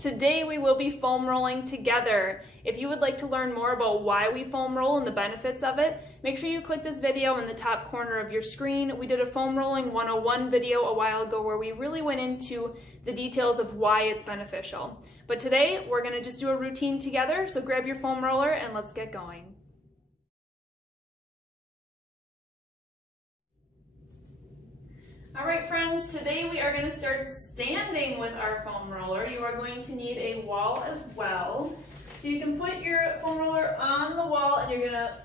Today we will be foam rolling together. If you would like to learn more about why we foam roll and the benefits of it, make sure you click this video in the top corner of your screen. We did a foam rolling 101 video a while ago where we really went into the details of why it's beneficial. But today we're going to just do a routine together, so grab your foam roller and let's get going. All right, friends, today we are going to start standing with our foam roller. You are going to need a wall as well. So you can put your foam roller on the wall and you're going to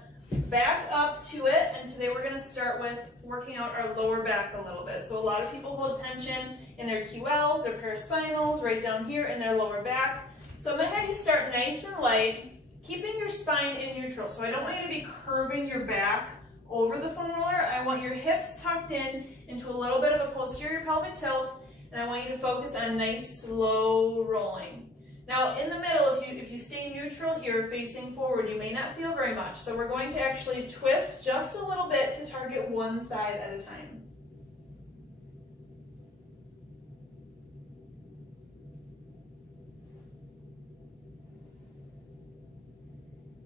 back up to it. And today we're going to start with working out our lower back a little bit. So a lot of people hold tension in their QLs or paraspinals right down here in their lower back. So I'm going to have you start nice and light, keeping your spine in neutral. So I don't want you to be curving your back over the foam roller. I want your hips tucked in into a little bit of a posterior pelvic tilt, and I want you to focus on nice slow rolling. Now in the middle, if you stay neutral here facing forward, you may not feel very much. So we're going to actually twist just a little bit to target one side at a time.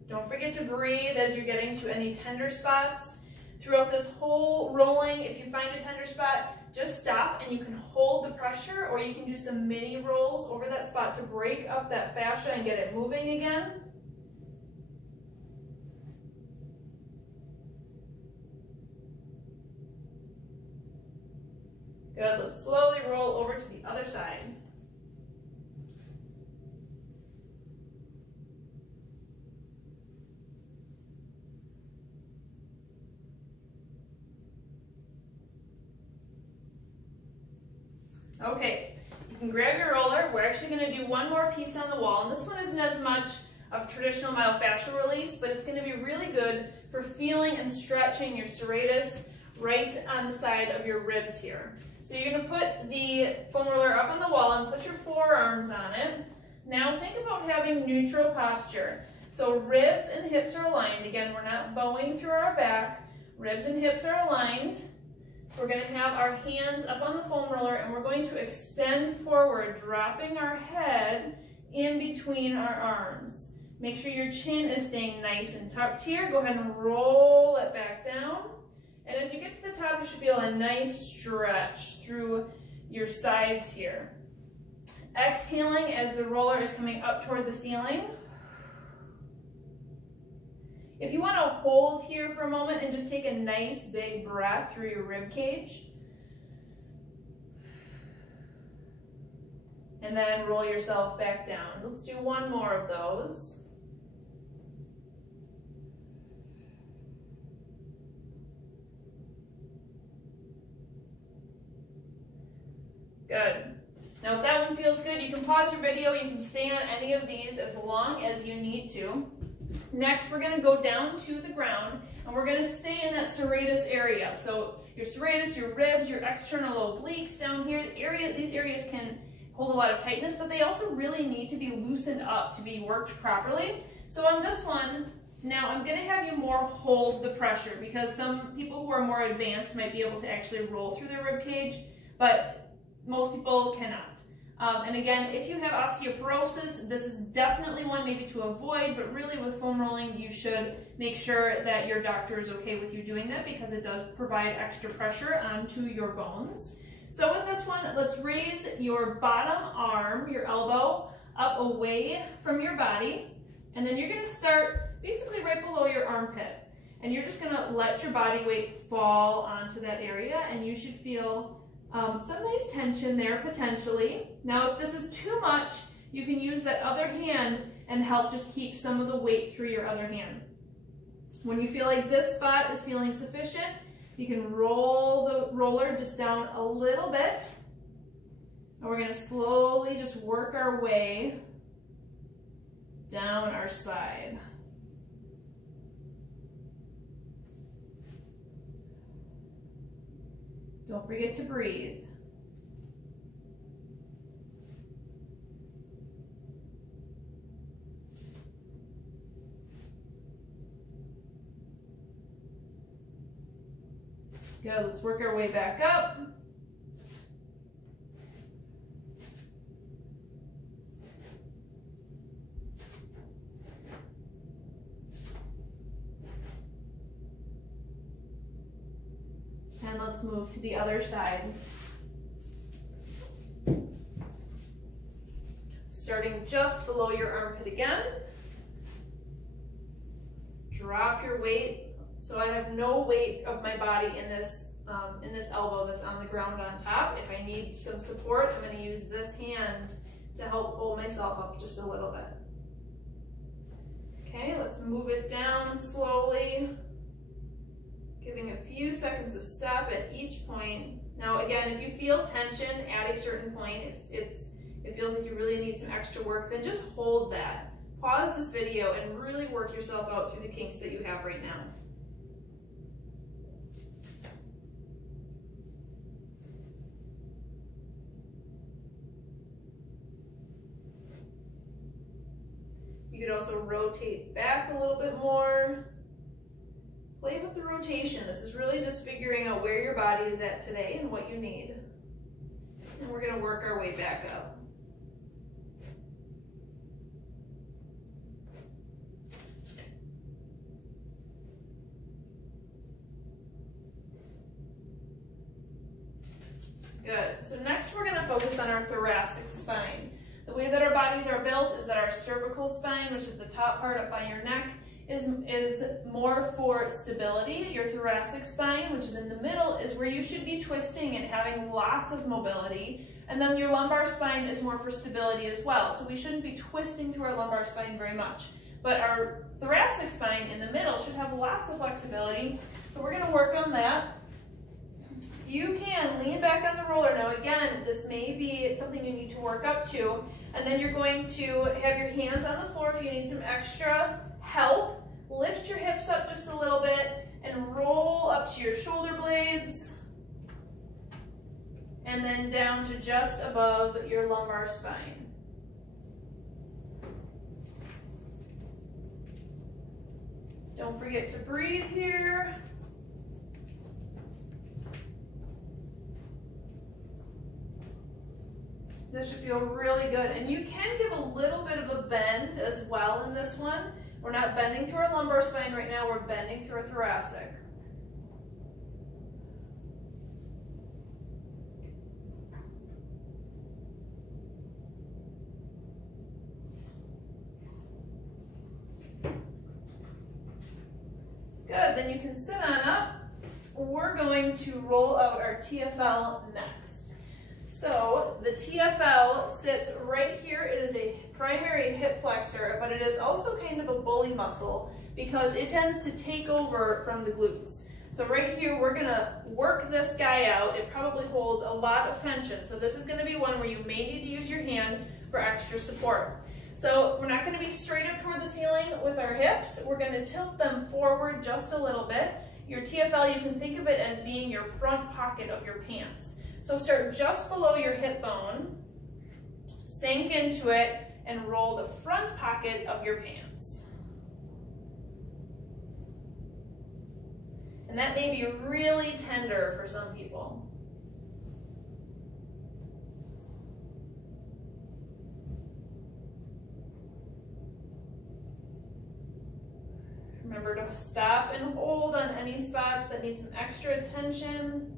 Don't forget to breathe as you're getting to any tender spots. Throughout this whole rolling, if you find a tender spot, just stop and you can hold the pressure, or you can do some mini rolls over that spot to break up that fascia and get it moving again. Good, let's slowly roll over to the other side. Okay, you can grab your roller. We're actually going to do one more piece on the wall, and this one isn't as much of traditional myofascial release, but it's going to be really good for feeling and stretching your serratus right on the side of your ribs here. So you're going to put the foam roller up on the wall and put your forearms on it. Now think about having neutral posture. So ribs and hips are aligned. Again, we're not bowing through our back. Ribs and hips are aligned. We're going to have our hands up on the foam roller and we're going to extend forward, dropping our head in between our arms. Make sure your chin is staying nice and tucked here. Go ahead and roll it back down. And as you get to the top, you should feel a nice stretch through your sides here. Exhaling as the roller is coming up toward the ceiling. If you want to hold here for a moment and just take a nice big breath through your rib cage, and then roll yourself back down. Let's do one more of those. Good. Now if that one feels good, you can pause your video. You can stay on any of these as long as you need to. Next, we're going to go down to the ground and we're going to stay in that serratus area. So your serratus, your ribs, your external obliques down here, these areas can hold a lot of tightness, but they also really need to be loosened up to be worked properly. So on this one, now I'm going to have you more hold the pressure, because some people who are more advanced might be able to actually roll through their rib cage, but most people cannot. And again, if you have osteoporosis, this is definitely one maybe to avoid, but really with foam rolling, you should make sure that your doctor is okay with you doing that, because it does provide extra pressure onto your bones. So with this one, let's raise your bottom arm, your elbow, up away from your body, and then you're going to start basically right below your armpit. And you're just going to let your body weight fall onto that area, and you should feel some nice tension there potentially. Now if this is too much, you can use that other hand and help just keep some of the weight through your other hand. When you feel like this spot is feeling sufficient, you can roll the roller just down a little bit, and we're going to slowly just work our way down our side. Don't forget to breathe. Good, let's work our way back up. And let's move to the other side. Starting just below your armpit again. Drop your weight. So I have no weight of my body in this elbow that's on the ground on top. If I need some support, I'm going to use this hand to help pull myself up just a little bit. Okay, let's move it down slowly, giving a few seconds of stop at each point. Now again, if you feel tension at a certain point, it feels like you really need some extra work, then just hold that. Pause this video and really work yourself out through the kinks that you have right now. You could also rotate back a little bit more. Play with the rotation. This is really just figuring out where your body is at today and what you need. And we're going to work our way back up. Good. So next we're going to focus on our thoracic spine. The way that our bodies are built is that our cervical spine, which is the top part up by your neck, is more for stability. Your thoracic spine, which is in the middle, is where you should be twisting and having lots of mobility. And then your lumbar spine is more for stability as well. So we shouldn't be twisting through our lumbar spine very much. But our thoracic spine in the middle should have lots of flexibility. So we're going to work on that. You can lean back on the roller. Now again, this may be something you need to work up to. And then you're going to have your hands on the floor if you need some extra help. Lift your hips up just a little bit and roll up to your shoulder blades. And then down to just above your lumbar spine. Don't forget to breathe here. This should feel really good. And you can give a little bit of a bend as well in this one. We're not bending through our lumbar spine right now, we're bending through our thoracic. Good, then you can sit on up. We're going to roll out our TFL next. So the TFL sits right here. It is a primary hip flexor, but it is also kind of a bully muscle because it tends to take over from the glutes. So right here, we're gonna work this guy out. It probably holds a lot of tension. So this is gonna be one where you may need to use your hand for extra support. So we're not gonna be straight up toward the ceiling with our hips. We're gonna tilt them forward just a little bit. Your TFL, you can think of it as being your front pocket of your pants. So start just below your hip bone, sink into it, and roll the front pocket of your pants. And that may be really tender for some people. Remember to stop and hold on any spots that need some extra attention.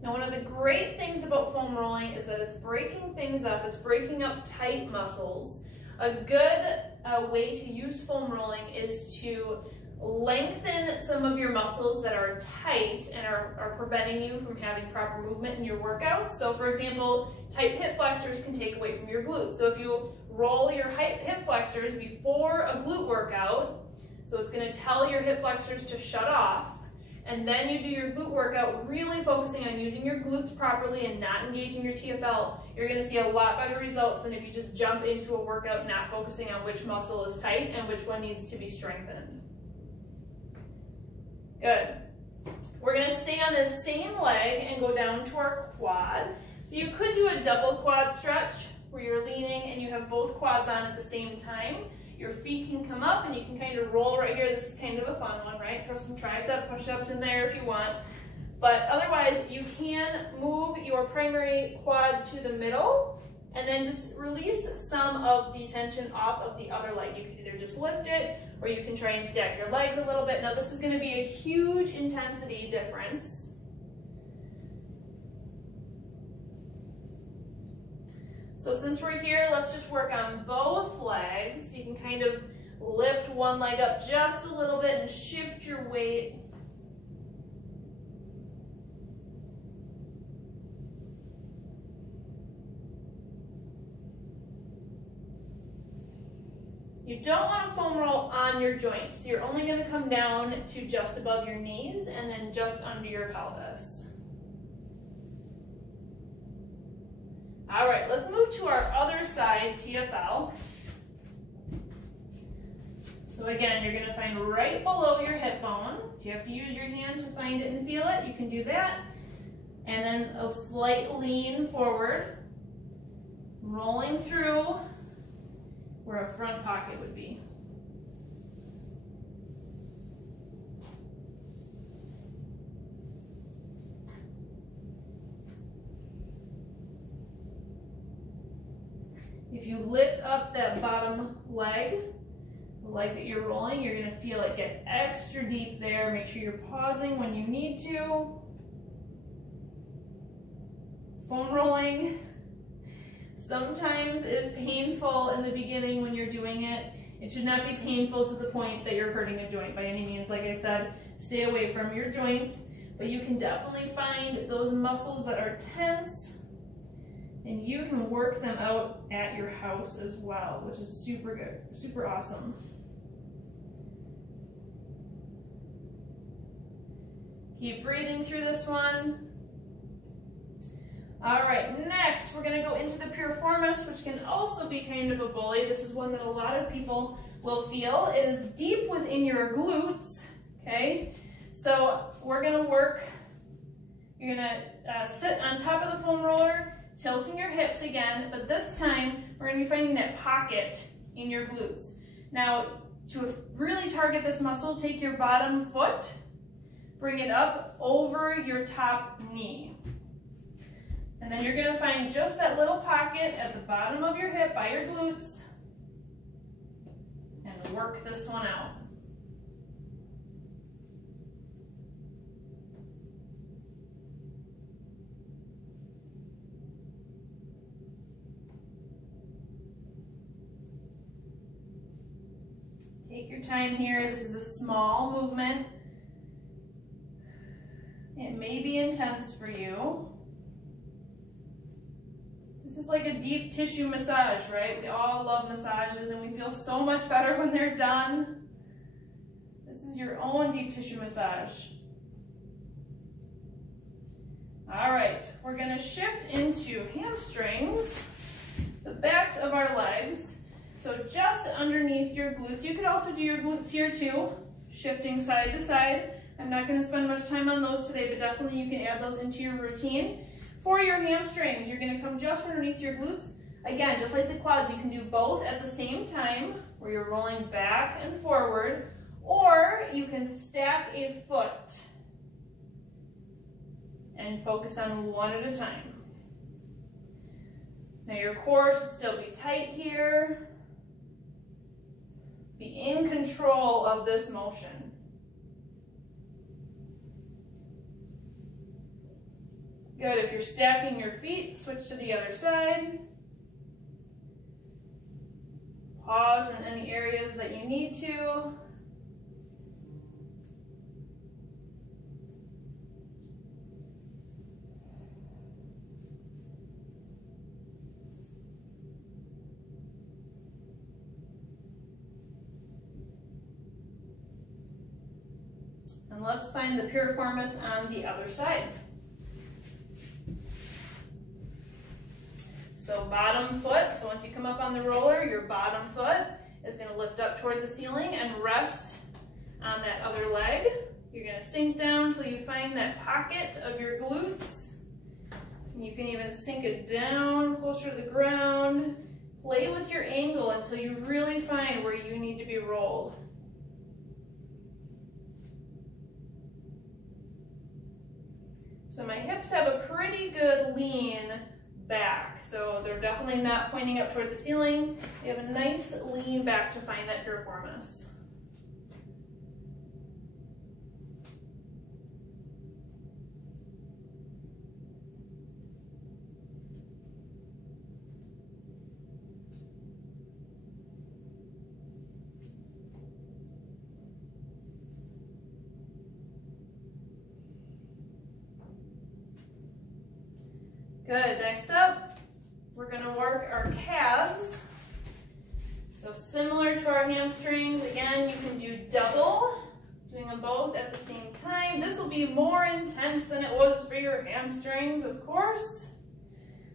Now, one of the great things about foam rolling is that it's breaking things up. It's breaking up tight muscles. A good way to use foam rolling is to lengthen some of your muscles that are tight and are preventing you from having proper movement in your workout. So for example, tight hip flexors can take away from your glutes. So if you roll your hip flexors before a glute workout, so it's going to tell your hip flexors to shut off, and then you do your glute workout really focusing on using your glutes properly and not engaging your TFL, you're going to see a lot better results than if you just jump into a workout not focusing on which muscle is tight and which one needs to be strengthened. Good. We're going to stay on this same leg and go down to our quad. So you could do a double quad stretch where you're leaning and you have both quads on at the same time. Your feet can come up and you can kind of roll right here. This is kind of a fun one, right? Throw some tricep push-ups in there if you want. But otherwise, you can move your primary quad to the middle and then just release some of the tension off of the other leg. You can either just lift it, or you can try and stack your legs a little bit. Now this is going to be a huge intensity difference. So since we're here, let's just work on both legs. You can kind of lift one leg up just a little bit and shift your weight. You don't want to foam roll on your joints. You're only going to come down to just above your knees and then just under your pelvis. All right, let's move to our other side TFL. So again, you're going to find right below your hip bone. If you have to use your hand to find it and feel it, you can do that. And then a slight lean forward, rolling through where a front pocket would be. If you lift up that bottom leg, the leg that you're rolling, you're going to feel it get extra deep there. Make sure you're pausing when you need to. Foam rolling sometimes is painful in the beginning when you're doing it. It should not be painful to the point that you're hurting a joint by any means. Like I said, stay away from your joints, but you can definitely find those muscles that are tense, and you can work them out at your house as well, which is super good, super awesome. Keep breathing through this one. All right, next we're gonna go into the piriformis, which can also be kind of a bully. This is one that a lot of people will feel. It is deep within your glutes, okay? So we're gonna work, you're gonna sit on top of the foam roller, tilting your hips again, but this time we're gonna be finding that pocket in your glutes. Now, to really target this muscle, take your bottom foot, bring it up over your top knee. And then you're going to find just that little pocket at the bottom of your hip by your glutes and work this one out. Take your time here. This is a small movement. It may be intense for you. This is like a deep tissue massage, right? We all love massages and we feel so much better when they're done. This is your own deep tissue massage. All right, we're gonna shift into hamstrings, the backs of our legs. So just underneath your glutes. You could also do your glutes here too, shifting side to side. I'm not gonna spend much time on those today, but definitely you can add those into your routine. For your hamstrings, you're gonna come just underneath your glutes. Again, just like the quads, you can do both at the same time, where you're rolling back and forward, or you can stack a foot and focus on one at a time. Now your core should still be tight here. Be in control of this motion. Good, if you're stacking your feet, switch to the other side. Pause in any areas that you need to. And let's find the piriformis on the other side. So bottom foot, so once you come up on the roller, your bottom foot is going to lift up toward the ceiling and rest on that other leg. You're going to sink down until you find that pocket of your glutes. And you can even sink it down closer to the ground. Play with your angle until you really find where you need to be rolled. So my hips have a pretty good lean back. So they're definitely not pointing up toward the ceiling. They have a nice lean back to find that piriformis. Good, next up, we're gonna work our calves. So similar to our hamstrings, again, you can do double, doing them both at the same time. This will be more intense than it was for your hamstrings, of course.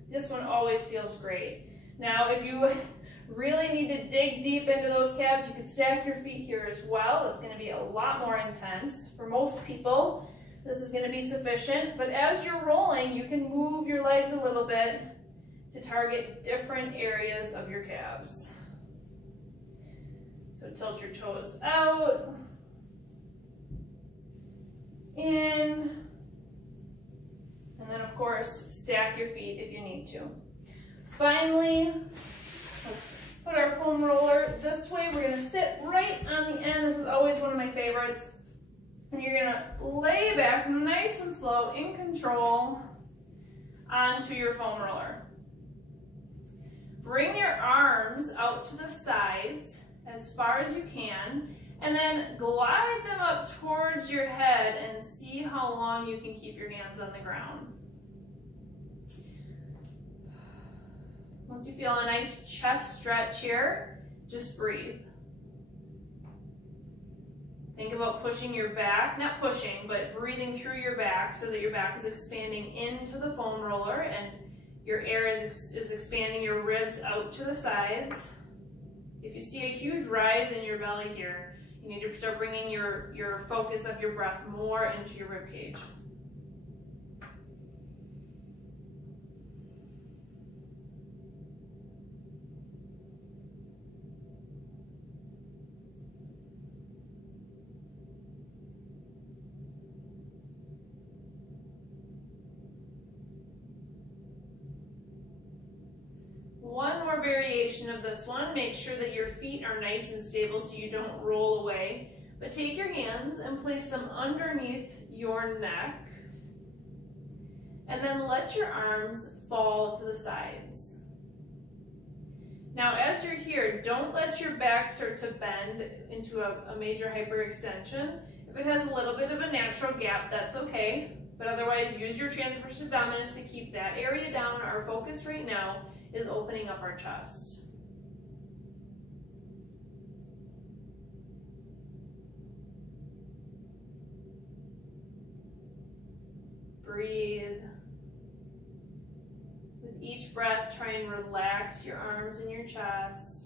This one always feels great. Now, if you really need to dig deep into those calves, you can stack your feet here as well. It's gonna be a lot more intense. For most people, this is going to be sufficient, but as you're rolling, you can move your legs a little bit to target different areas of your calves. So tilt your toes out, in, and then of course, stack your feet if you need to. Finally, let's put our foam roller this way. We're going to sit right on the end. This is always one of my favorites. And you're gonna lay back nice and slow, in control, onto your foam roller. Bring your arms out to the sides as far as you can, and then glide them up towards your head and see how long you can keep your hands on the ground. Once you feel a nice chest stretch here, just breathe. Think about pushing your back, not pushing, but breathing through your back so that your back is expanding into the foam roller and your air is expanding your ribs out to the sides. If you see a huge rise in your belly here, you need to start bringing your focus of your breath more into your rib cage. One more variation of this one. Make sure that your feet are nice and stable so you don't roll away. But take your hands and place them underneath your neck. And then let your arms fall to the sides. Now, as you're here, don't let your back start to bend into a major hyperextension. If it has a little bit of a natural gap, that's okay. But otherwise, use your transverse abdominis to keep that area down. Our focus right now is opening up our chest. Breathe. With each breath, try and relax your arms and your chest.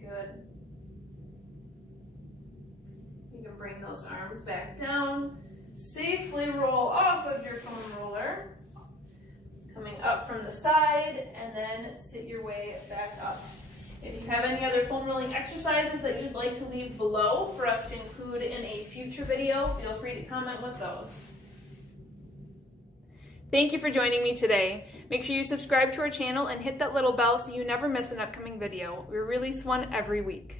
Good. You can bring those arms back down. Safely roll off of your foam roller, coming up from the side, and then sit your way back up. If you have any other foam rolling exercises that you'd like to leave below for us to include in a future video, feel free to comment with those. Thank you for joining me today. Make sure you subscribe to our channel and hit that little bell so you never miss an upcoming video. We release one every week.